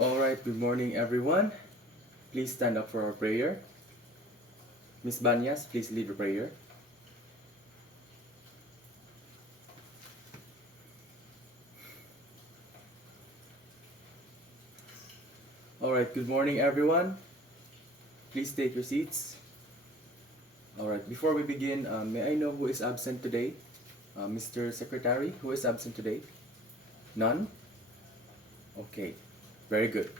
Alright, good morning everyone. Please stand up for our prayer. Miss Banyas, please lead the prayer. Alright, good morning everyone. Please take your seats. Alright, before we begin, may I know who is absent today? Mr. Secretary, who is absent today? None? Okay, very good.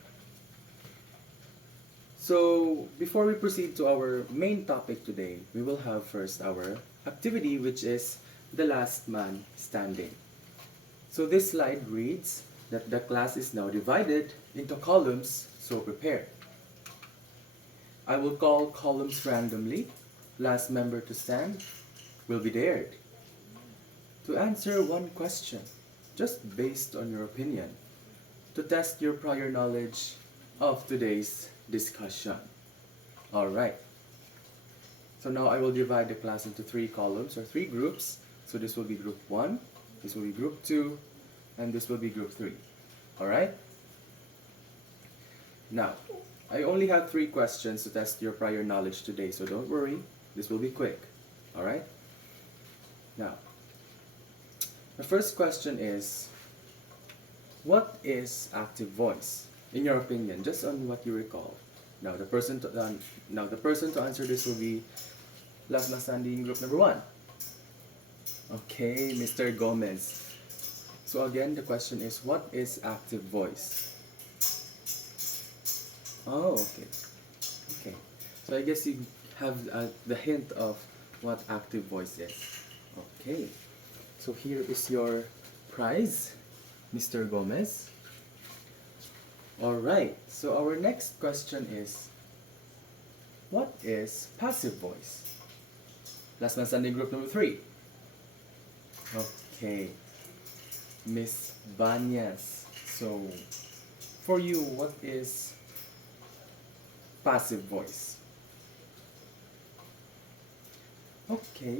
So, before we proceed to our main topic today, we will have first our activity, which is the last man standing. So this slide reads that the class is now divided into columns, so prepare. I will call columns randomly. Last member to stand will be dared to answer one question, just based on your opinion, to test your prior knowledge of today's discussion. Alright. So now I will divide the class into three columns or three groups. So this will be group 1, this will be group 2, and this will be group 3. Alright? Now, I only have 3 questions to test your prior knowledge today, so don't worry, this will be quick. Alright? Now, the first question is, what is active voice? In your opinion, just on what you recall. Now the person to answer this will be last man standing group number 1. Okay, Mr. Gomez. So again, the question is, what is active voice? Oh, okay. Okay. So I guess you have the hint of what active voice is. Okay. So here is your prize, Mr. Gomez. Alright, so our next question is, what is passive voice? Last man standing group number 3. Okay, Miss Banyas. So, for you, what is passive voice? Okay,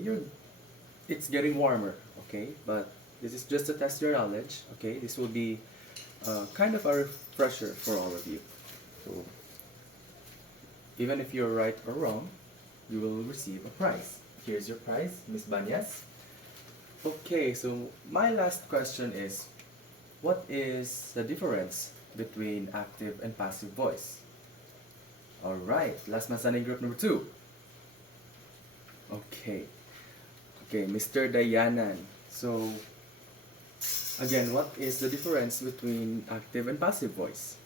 it's getting warmer, okay? But this is just to test your knowledge, okay? This will be kind of a refresher for all of you. So, even if you're right or wrong, you will receive a prize. Here's your prize, Miss Banyas. Okay, so my last question is, what is the difference between active and passive voice? Alright, last man standing group number 2. Okay. Okay, Mr. Dayanan. So, again, what is the difference between active and passive voice?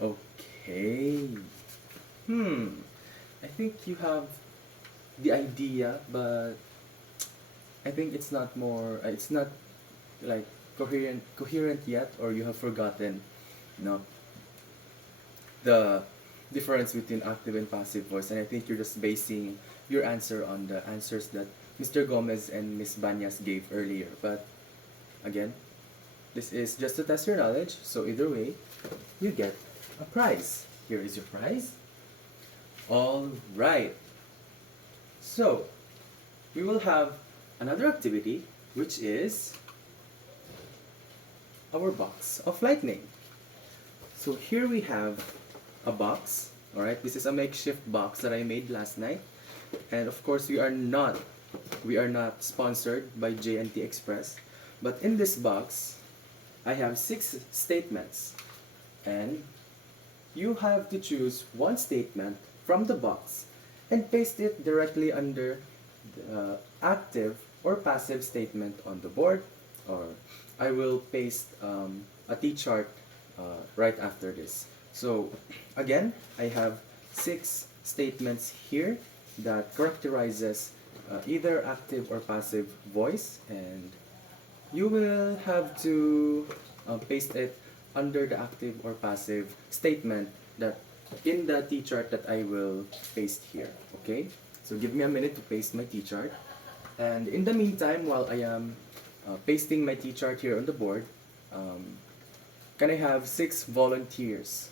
Okay. I think you have the idea, but I think it's not like coherent yet, or you have forgotten, the difference between active and passive voice, and I think you're just basing your answer on the answers that Mr. Gomez and Miss Banyas gave earlier. But again, this is just to test your knowledge, so either way, you get a prize. Here is your prize. Alright. So, we will have another activity, which is our box of lightning. So here we have a box. Alright, this is a makeshift box that I made last night. And of course, we are not sponsored by J&T Express. But in this box, I have 6 statements. And you have to choose one statement from the box and paste it directly under the active or passive statement on the board, or I will paste a T-chart right after this. So again, I have 6 statements here that characterizes either active or passive voice, and you will have to paste it under the active or passive statement that in the T-chart that I will paste here. Okay, so give me a minute to paste my T-chart, and in the meantime, while I am pasting my T-chart here on the board, can I have 6 volunteers,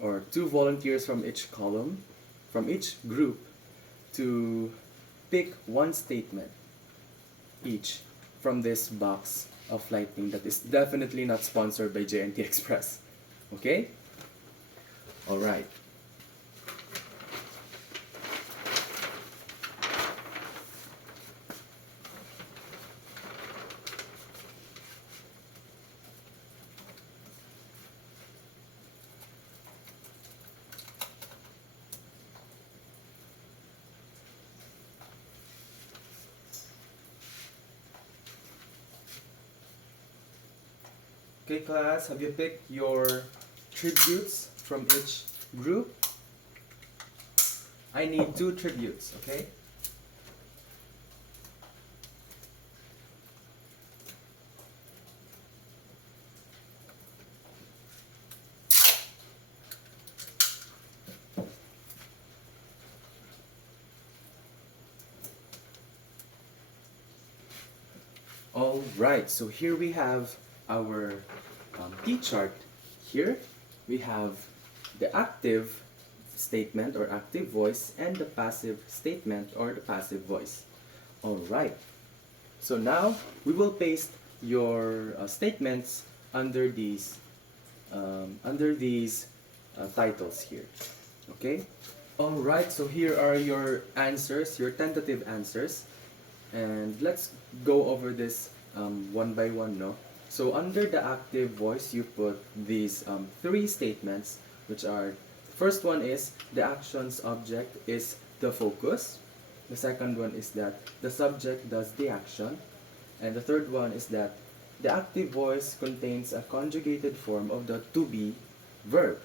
or 2 volunteers from each column, from each group, to pick one statement each from this box of Lightning that is definitely not sponsored by JNT Express. Okay? Alright. Okay, class, have you picked your tributes from each group? I need 2 tributes, okay? Alright, so here we have our T-chart. Here we have the active statement or active voice and the passive statement or the passive voice. Alright, so now we will paste your statements under these titles here. Okay? Alright, so here are your answers, your tentative answers. And let's go over this one by one, no? So under the active voice, you put these 3 statements, which are, the first one is the action's object is the focus. The second one is that the subject does the action. And the third one is that the active voice contains a conjugated form of the to be verb.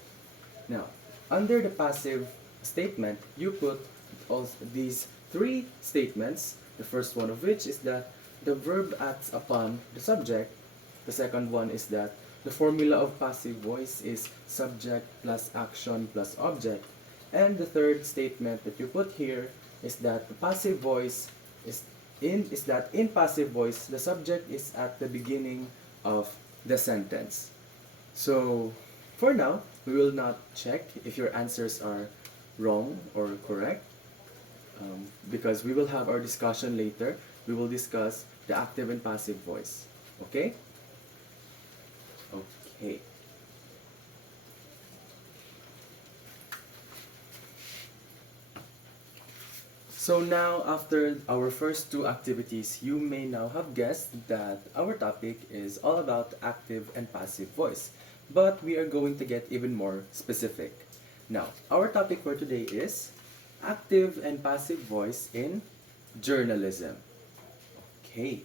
Now, under the passive statement, you put also these 3 statements. The first one of which is that the verb acts upon the subject. The second one is that the formula of passive voice is subject plus action plus object. And the third statement that you put here is that the passive voice is that in passive voice the subject is at the beginning of the sentence. So for now, we will not check if your answers are wrong or correct. Because we will have our discussion later. We will discuss the active and passive voice. Okay? Okay. So now, after our first 2 activities, you may now have guessed that our topic is all about active and passive voice. But we are going to get even more specific. Now, our topic for today is active and passive voice in journalism. Okay.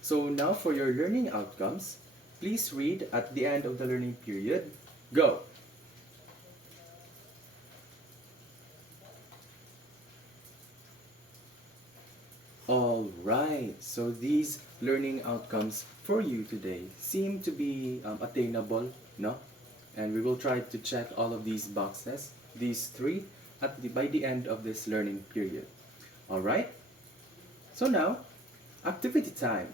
So now for your learning outcomes, please read at the end of the learning period. Go! Alright, so these learning outcomes for you today seem to be attainable, no? And we will try to check all of these boxes, these 3, by the end of this learning period. Alright? So now, activity time.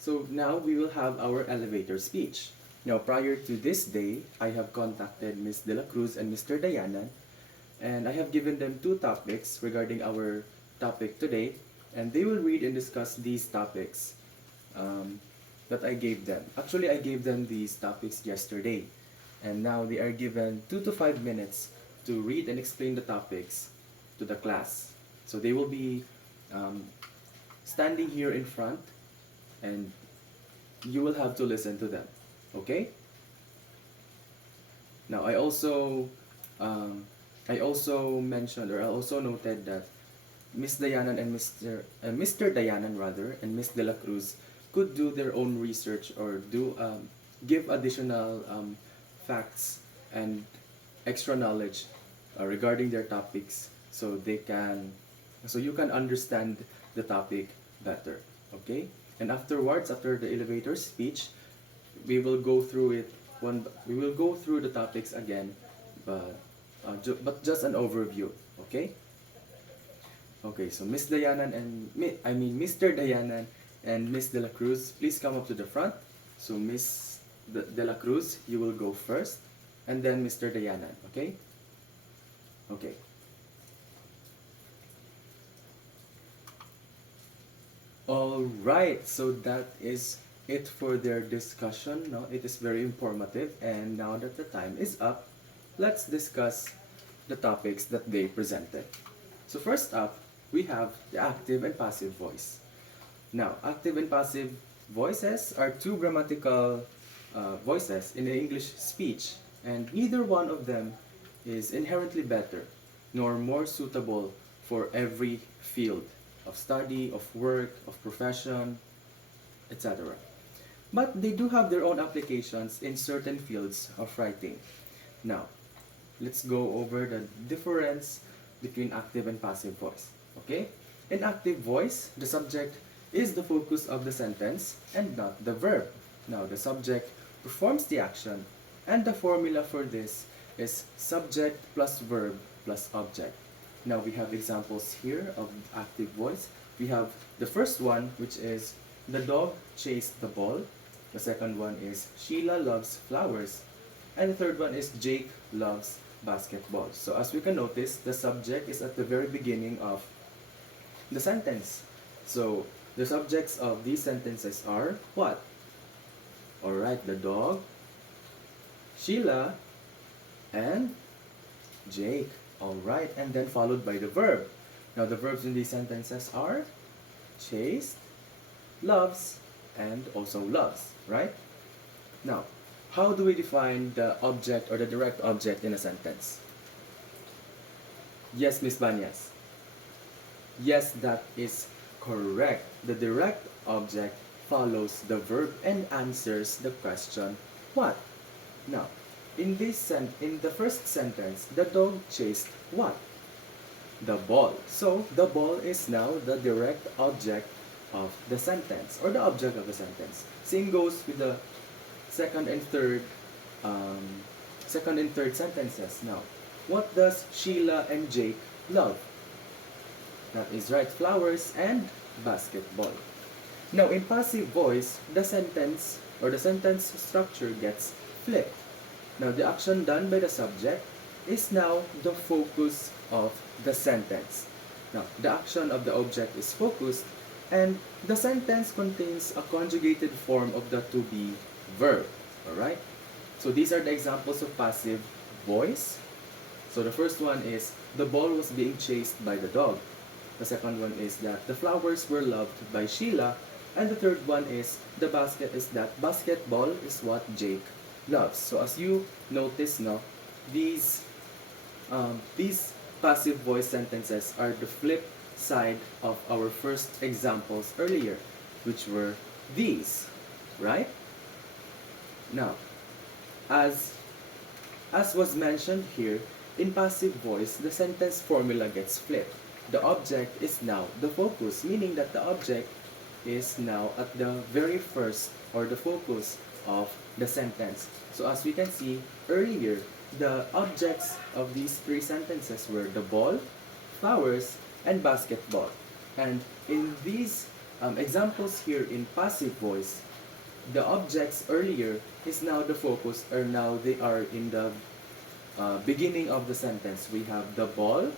So now we will have our elevator speech. Now prior to this day, I have contacted Ms. De La Cruz and Mr. Dayanan, and I have given them 2 topics regarding our topic today, and they will read and discuss these topics that I gave them. Actually, I gave them these topics yesterday, and now they are given 2 to 5 minutes to read and explain the topics to the class. So they will be standing here in front, and you will have to listen to them. Okay? Now I also mentioned, or I also noted that Miss Dayanan and Mr. Dayanan rather and Miss De La Cruz could do their own research or do give additional facts and extra knowledge regarding their topics, so you can understand the topic better. Okay? And afterwards, after the elevator speech, we will go through the topics again, but just an overview. Okay? Okay, so Miss Dayanan Mr. Dayanan and Miss De La Cruz, please come up to the front. So Miss De La Cruz, you will go first, and then Mr. Dayanan. Okay? Okay. All right, so that is it for their discussion. No, it is very informative, and now that the time is up, let's discuss the topics that they presented. So first up, we have the active and passive voice. Now, active and passive voices are two grammatical voices in the English speech, and neither one of them is inherently better nor more suitable for every field of study, of work, of profession, etc. But they do have their own applications in certain fields of writing. Now, let's go over the difference between active and passive voice. Okay? In active voice, the subject is the focus of the sentence and not the verb. Now, the subject performs the action, and the formula for this is subject plus verb plus object. Now, we have examples here of active voice. We have the first one, which is the dog chased the ball. The second one is Sheila loves flowers. And the third one is Jake loves basketball. So as we can notice, the subject is at the very beginning of the sentence. So the subjects of these sentences are what? Alright, the dog, Sheila, and Jake. Alright, and then followed by the verb. Now the verbs in these sentences are chased, loves, and also loves, right? Now, how do we define the object or the direct object in a sentence? Yes, Miss Banyas. Yes, that is correct. The direct object follows the verb and answers the question, what? Now, in the first sentence, the dog chased what? The ball. So, the ball is now the direct object of the sentence, or the object of the sentence. Same goes with the second and third sentences. Now, what does Sheila and Jake love? That is right, flowers and basketball. Now, in passive voice, the sentence or the sentence structure gets flipped. Now, the action done by the subject is now the focus of the sentence. Now, the action of the object is focused, and the sentence contains a conjugated form of the to be verb. Alright? So these are the examples of passive voice. So the first one is the ball was being chased by the dog. The second one is that the flowers were loved by Sheila. And the third one is the basket is that basketball is what Jake loves. So as you notice, no, these passive voice sentences are the flip side of our first examples earlier, which were these, right? Now, as was mentioned here, in passive voice, the sentence formula gets flipped. The object is now the focus, meaning that the object is now at the very first or the focus of the sentence. So as we can see earlier, the objects of these three sentences were the ball, flowers, and basketball. And in these examples here in passive voice, the objects earlier is now the focus, or now they are in the beginning of the sentence. We have the ball,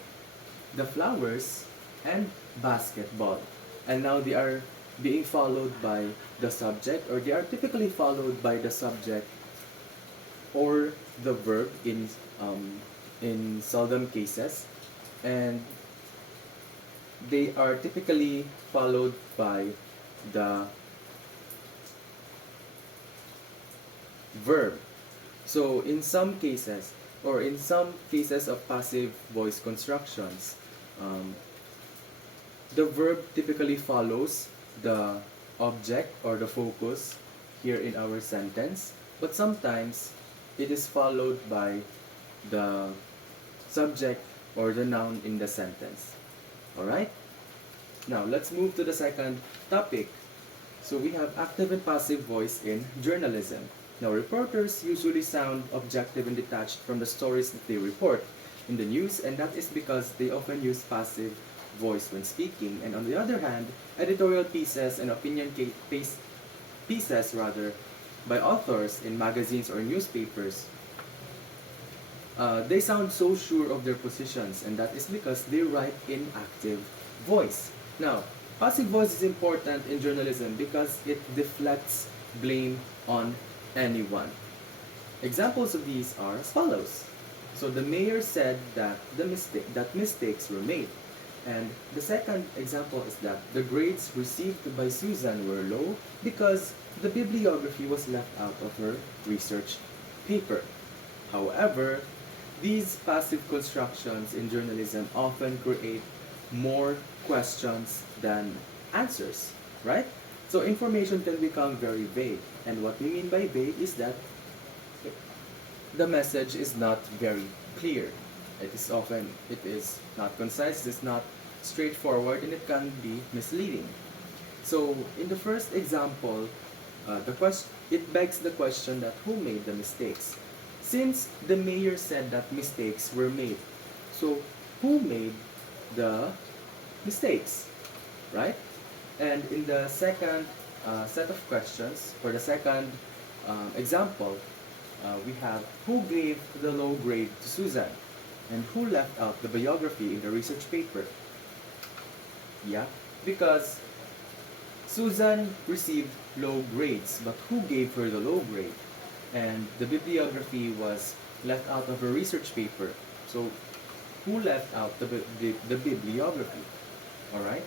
the flowers, and basketball. And now they are being followed by the subject, or they are typically followed by the subject or the verb in seldom cases, and they are typically followed by the verb. So in some cases, or in some cases of passive voice constructions, the verb typically follows the object or the focus here in our sentence, but sometimes it is followed by the subject or the noun in the sentence. Alright? Now, let's move to the second topic. So we have active and passive voice in journalism. Now, reporters usually sound objective and detached from the stories that they report in the news, and that is because they often use passive voice when speaking. And on the other hand, editorial pieces and opinion pieces by authors in magazines or newspapers, they sound so sure of their positions, and that is because they write in active voice. Now, Passive voice is important in journalism because it deflects blame on anyone. Examples of these are as follows. So the mayor said that mistakes were made. And the second example is that the grades received by Susan were low because the bibliography was left out of her research paper. However, these passive constructions in journalism often create more questions than answers, right? So information can become very vague. And what we mean by vague is that the message is not very clear. It is not concise, it is not straightforward, and it can be misleading. So in the first example, it begs the question that who made the mistakes? Since the mayor said that mistakes were made, so who made the mistakes, right? And in the second set of questions, for the second example, we have who gave the low grade to Susan and who left out the biography in the research paper. Yeah, because Susan received low grades, but who gave her the low grade? And the bibliography was left out of her research paper. So who left out the bibliography? Alright?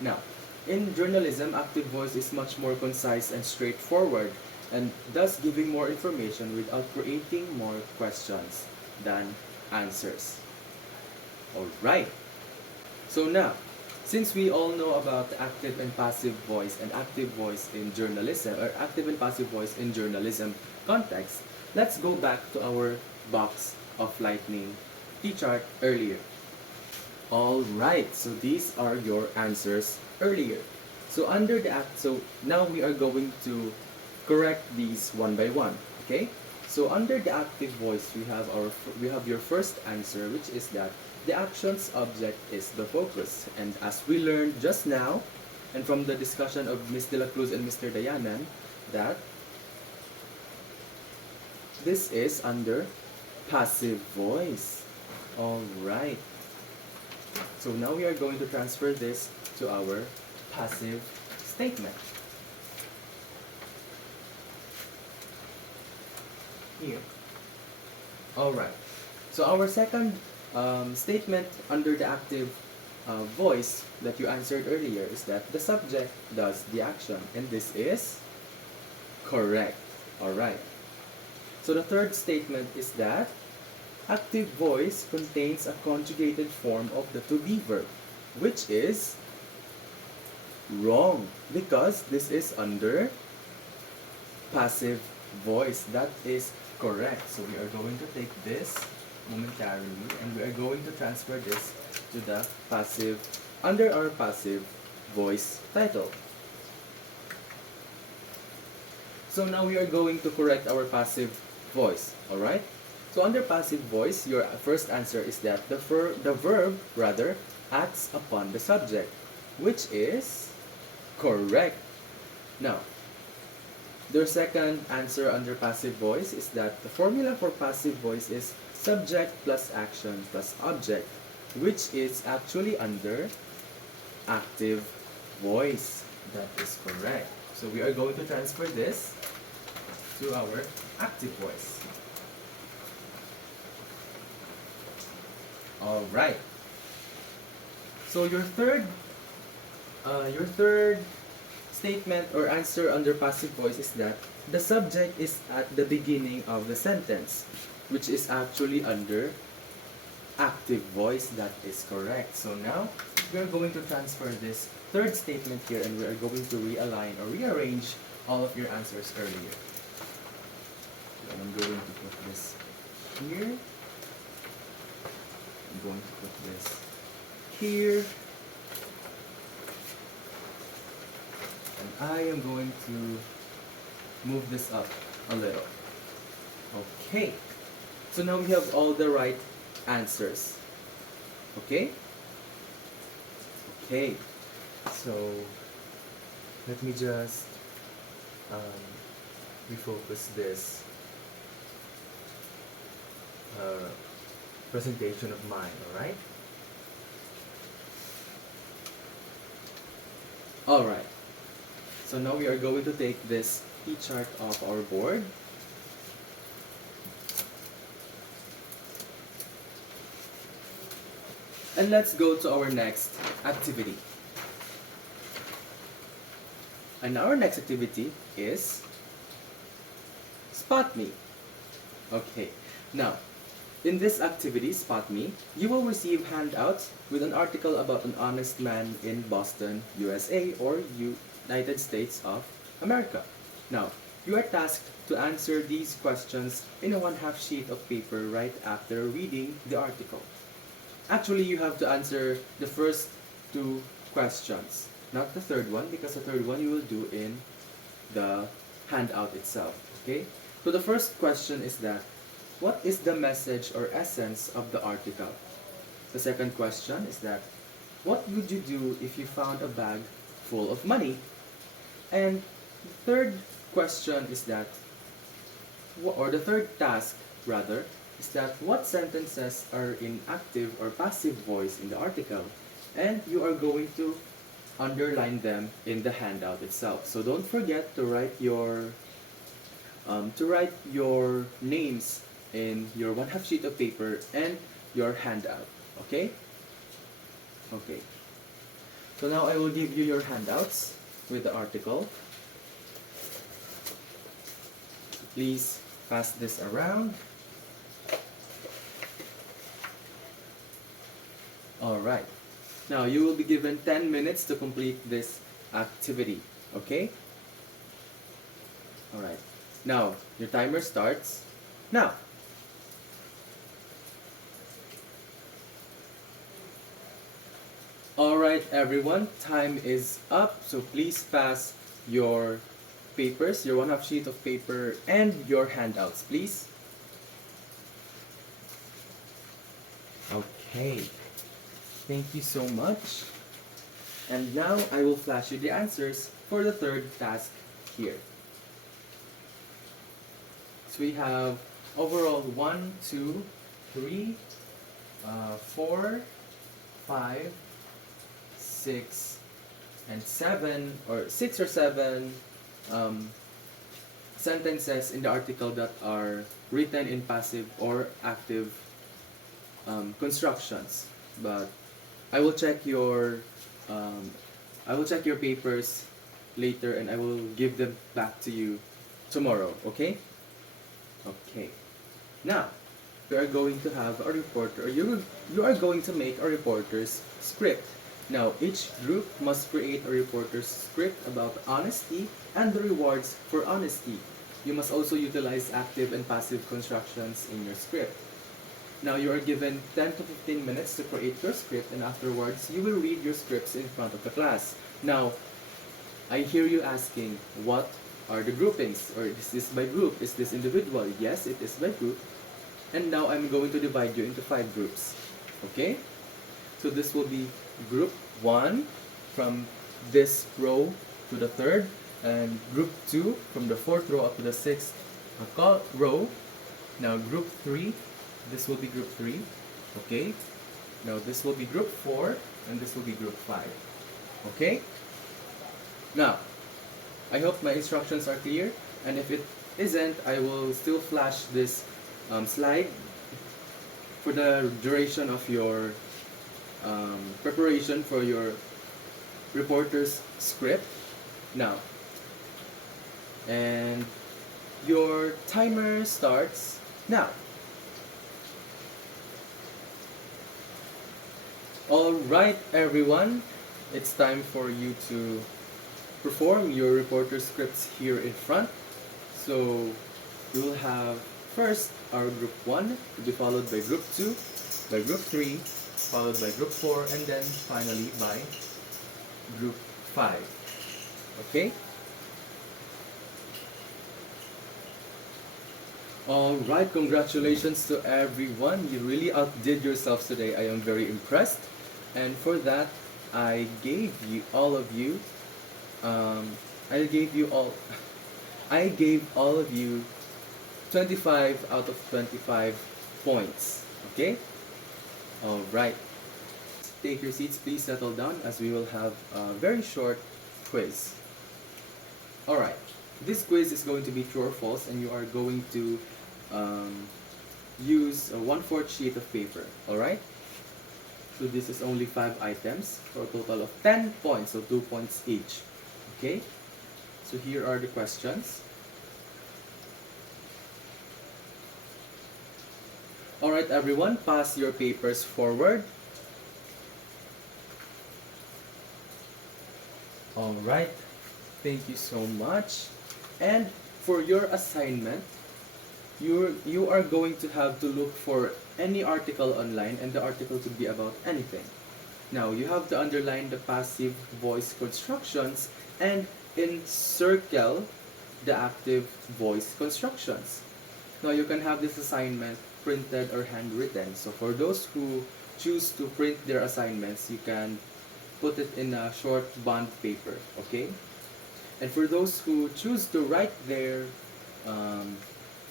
Now, in journalism, active voice is much more concise and straightforward, and thus giving more information without creating more questions than answers. Alright. So now, since we all know about the active and passive voice and active voice in journalism, or active and passive voice in journalism context, let's go back to our box of lightning T-chart earlier. Alright, so these are your answers earlier. So now we are going to correct these one by one. Okay? So under the active voice, we have your first answer, which is that the action's object is the focus. And as we learned just now, and from the discussion of Ms. De La Cruz and Mr. Dayanan, that this is under passive voice. Alright. So now we are going to transfer this to our passive statement. Here. Alright. So our second statement under the active voice that you answered earlier is that the subject does the action, and this is correct. Alright. So the third statement is that active voice contains a conjugated form of the to be verb, which is wrong because this is under passive voice. That is correct. So we are going to take this momentarily and we are going to transfer this to the passive, under our passive voice title. So now we are going to correct our passive voice, alright? So under passive voice, your first answer is that the verb acts upon the subject, which is correct. Now, their second answer under passive voice is that the formula for passive voice is subject plus action plus object, which is actually under active voice. That is correct. So we are going to transfer this to our active voice. Alright. So your third statement or answer under passive voice is that the subject is at the beginning of the sentence, which is actually under active voice. That is correct. So now we are going to transfer this third statement here and we are going to realign or rearrange all of your answers earlier. So I'm going to put this here. I'm going to put this here. And I am going to move this up a little. Okay. So now we have all the right answers. Okay? Okay. So let me just refocus this presentation of mine, alright? Alright, so now we are going to take this T chart off our board. And let's go to our next activity. And our next activity is Spot Me. Okay, now in this activity, Spot Me, you will receive handouts with an article about an honest man in Boston, USA or United States of America. Now, you are tasked to answer these questions in a 1/2 sheet of paper right after reading the article. Actually, you have to answer the first two questions, not the third one, because the third one you will do in the handout itself. Okay? So the first question is that, what is the message or essence of the article? The second question is that, what would you do if you found a bag full of money? And the third question is that, or the third task rather, is that what sentences are in active or passive voice in the article, and you are going to underline them in the handout itself. So don't forget to write your names in your 1/2 sheet of paper and your handout. Okay? Okay. So now I will give you your handouts with the article. Please pass this around. Alright. Now you will be given 10 minutes to complete this activity. Okay? Alright. Now, your timer starts now. Alright everyone, time is up. So please pass your papers, your 1/2 sheet of paper and your handouts, please. Okay. Thank you so much. And now I will flash you the answers for the third task here. So we have overall 1, 2, 3, 4, 5, 6, and 7, or 6 or 7 sentences in the article that are written in passive or active constructions. But I will check your papers later, and I will give them back to you tomorrow. Okay? Okay. Now we are going to have a reporter. You are going to make a reporter's script. Now each group must create a reporter's script about honesty and the rewards for honesty. You must also utilize active and passive constructions in your script. Now you are given 10 to 15 minutes to create your script, and afterwards you will read your scripts in front of the class. Now, I hear you asking, what are the groupings? Or is this by group? Is this individual? Yes, it is by group. And now I'm going to divide you into 5 groups. Okay? So this will be group 1 from this row to the 3rd, and group 2 from the 4th row up to the 6th row. Now group 3, this will be group 3. Okay? Now this will be group 4, and this will be group 5. Okay? Now, I hope my instructions are clear, and if it isn't, I will still flash this slide for the duration of your preparation for your reporter's script. Now, and your timer starts now. Alright everyone, it's time for you to perform your reporter scripts here in front. So we will have first our group 1 to be followed by group 2, by group 3, followed by group 4, and then finally by group 5. Okay? Alright, congratulations to everyone. You really outdid yourselves today. I am very impressed. And for that, I gave all of you 25 out of 25 points. Okay? Alright. Take your seats, please settle down, as we will have a very short quiz. Alright, this quiz is going to be true or false, and you are going to use a 1/4 sheet of paper. Alright? So this is only 5 items for a total of 10 points, so 2 points each. Okay? So here are the questions. Alright everyone, pass your papers forward. Alright, thank you so much. And for your assignment, you are going to have to look for any article online, and the article could be about anything. Now, you have to underline the passive voice constructions and encircle the active voice constructions. Now, you can have this assignment printed or handwritten. So for those who choose to print their assignments, you can put it in a short bond paper, okay? And for those who choose to write their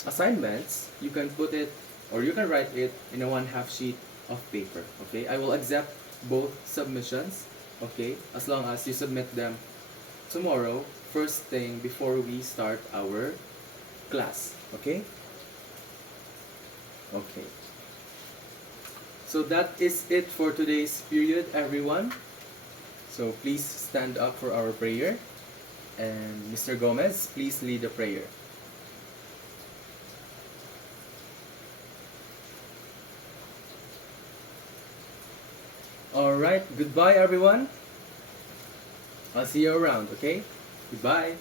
assignments, you can put it, or you can write it in a 1/2 sheet of paper, okay? I will accept both submissions, okay? As long as you submit them tomorrow, first thing before we start our class, okay? Okay. So that is it for today's period, everyone. So please stand up for our prayer. And Mr. Gomez, please lead the prayer. Alright, goodbye everyone. I'll see you around, okay? Goodbye.